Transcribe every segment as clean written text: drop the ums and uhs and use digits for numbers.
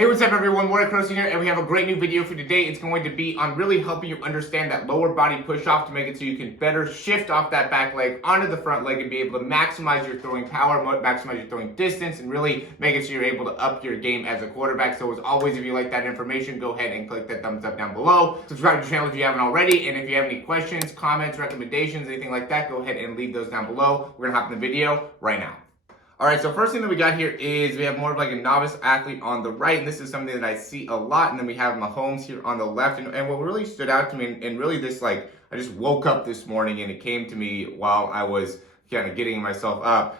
Hey, what's up everyone, Morey Croson here, and we have a great new video for today. It's going to be on really helping you understand that lower body push-off to make it so you can better shift off that back leg onto the front leg and be able to maximize your throwing power, maximize your throwing distance, and really make it so you're able to up your game as a quarterback. So as always, if you like that information, go ahead and click that thumbs up down below. Subscribe to the channel if you haven't already, and if you have any questions, comments, recommendations, anything like that, go ahead and leave those down below. We're gonna hop in the video right now. All right, so first thing that we got here is we have more of like a novice athlete on the right, and this is something that I see a lot, and then we have Mahomes here on the left, and what really stood out to me, and really this, like, I just woke up this morning and it came to me while I was kind of getting myself up,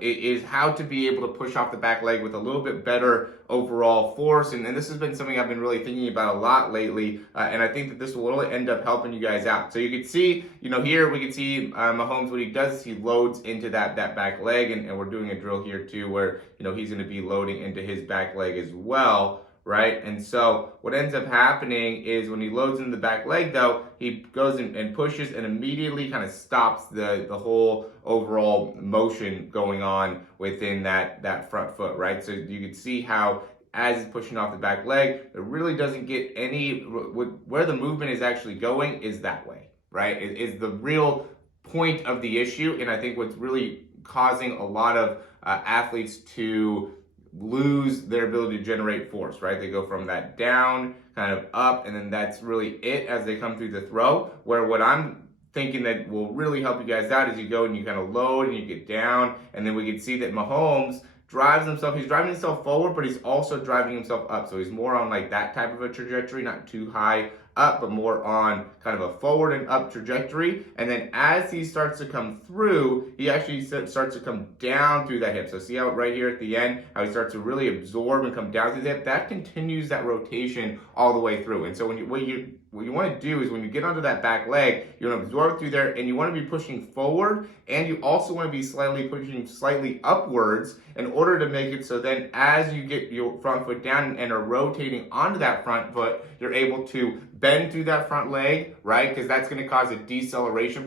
is how to be able to push off the back leg with a little bit better overall force, and this has been something I've been really thinking about a lot lately, and I think that this will really end up helping you guys out. So you can see, here we can see Mahomes, what he does is he loads into that back leg, and we're doing a drill here too where, he's going to be loading into his back leg as well. Right? And so what ends up happening is when he loads into the back leg, though, he goes and pushes and immediately kind of stops the whole overall motion going on within that front foot, right? So you can see how as he's pushing off the back leg, it really doesn't get any, where the movement is actually going is that way, right? It is the real point of the issue, and I think what's really causing a lot of athletes to lose their ability to generate force, right? They go from that down, kind of up, and then that's really it as they come through the throw. Where what I'm thinking that will really help you guys out is you go and you kind of load and you get down, and then we can see that Mahomes drives himself, he's driving himself forward, but he's also driving himself up. So he's more on like that type of a trajectory, not too high up, but more on kind of a forward and up trajectory. And then as he starts to come through, he actually starts to come down through that hip. So see how right here at the end, how he starts to really absorb and come down through the hip? That continues that rotation all the way through. And so what you want to do is when you get onto that back leg, you want to absorb through there, and you want to be pushing forward, and you also want to be pushing slightly upwards in order to make it so then as you get your front foot down and are rotating onto that front foot, you're able to bend through that front leg, right? Because that's going to cause a deceleration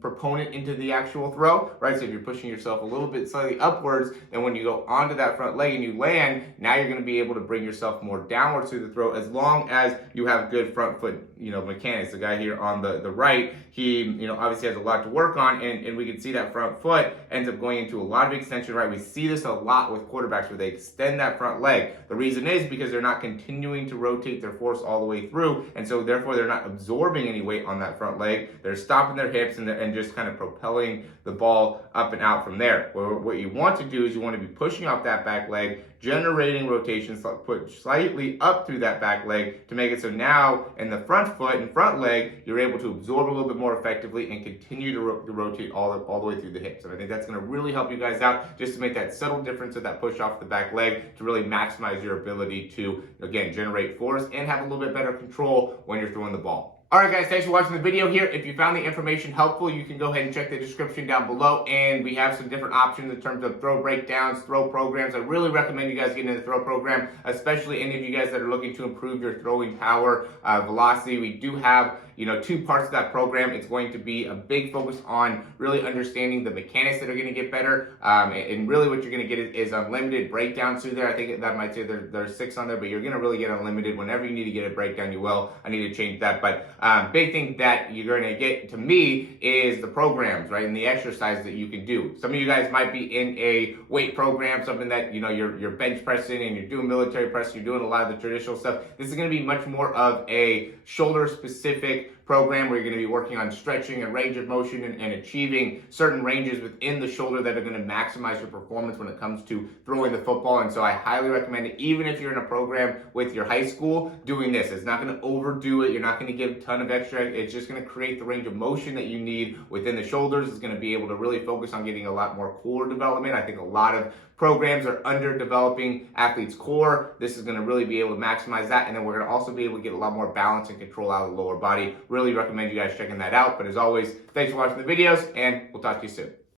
proponent into the actual throw, right? So if you're pushing yourself a little bit slightly upwards, then when you go onto that front leg and you land, now you're going to be able to bring yourself more downwards through the throw, as long as you have good front foot, mechanics. The guy here on the right, he, obviously has a lot to work on, and we can see that front foot ends up going into a lot of extension, right? We see this a lot with quarterbacks where they extend that front leg. The reason is because they're not continuing to rotate their force all the way through, and so therefore they're not absorbing any weight on that front leg. They're stopping their hips and just kind of propelling the ball up and out from there. What you want to do is you want to be pushing off that back leg, generating rotations, put slightly up through that back leg to make it so now in the front foot and front leg, you're able to absorb a little bit more effectively and continue to rotate all the way through the hips. And I think that's going to really help you guys out, just to make that subtle difference of that push off the back leg to really maximize your ability to, again, generate force and have a little bit better control when you're throwing the ball. Alright guys, thanks for watching the video here. If you found the information helpful, you can go ahead and check the description down below, and we have some different options in terms of throw breakdowns, throw programs. I really recommend you guys get into the throw program, especially any of you guys that are looking to improve your throwing power, velocity. We do have two parts of that program. It's going to be a big focus on really understanding the mechanics that are going to get better, and really what you're going to get is unlimited breakdowns through there. I think that might say there's 6 on there, but you're going to really get unlimited. Whenever you need to get a breakdown, you will. I need to change that, but big thing that you're going to get, to me, is the programs, right, and the exercise that you can do. Some of you guys might be in a weight program, something that, you're bench pressing and you're doing military press, you're doing a lot of the traditional stuff. This is going to be much more of a shoulder-specific program where you're going to be working on stretching and range of motion and achieving certain ranges within the shoulder that are going to maximize your performance when it comes to throwing the football. And so I highly recommend it, even if you're in a program with your high school, doing this. It's not going to overdo it. You're not going to get a ton of extra. It's just going to create the range of motion that you need within the shoulders. It's going to be able to really focus on getting a lot more core development. I think a lot of programs are under developing athletes' core. This is going to really be able to maximize that, and then we're going to also be able to get a lot more balance and control out of the lower body. Really recommend you guys checking that out. But as always, thanks for watching the videos, and we'll talk to you soon.